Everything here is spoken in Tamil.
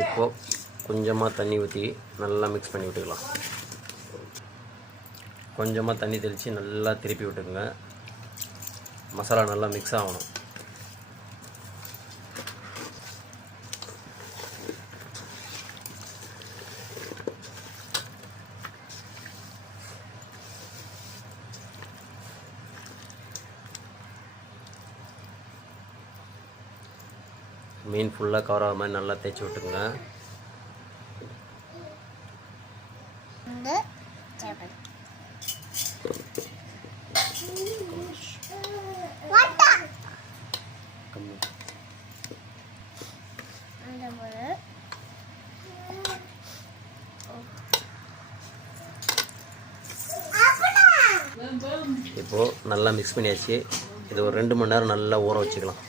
இப்போது கொஞ்சமாக தண்ணி ஊற்றி நல்லா மிக்ஸ் பண்ணி விட்டுக்கலாம். கொஞ்சமாக தண்ணி தெளித்து நல்லா திருப்பி விட்டுக்குங்க. மசாலா நல்லா மிக்ஸ் ஆகணும். மீன் ஃபுல்லாக கவர் ஆகிற மாதிரி நல்லா தேய்ச்சி விட்டுக்குங்க. இப்போது நல்லா மிக்ஸ் பண்ணியாச்சு. இது ஒரு 2 மணி நேரம் நல்லா ஊற வச்சுக்கலாம்.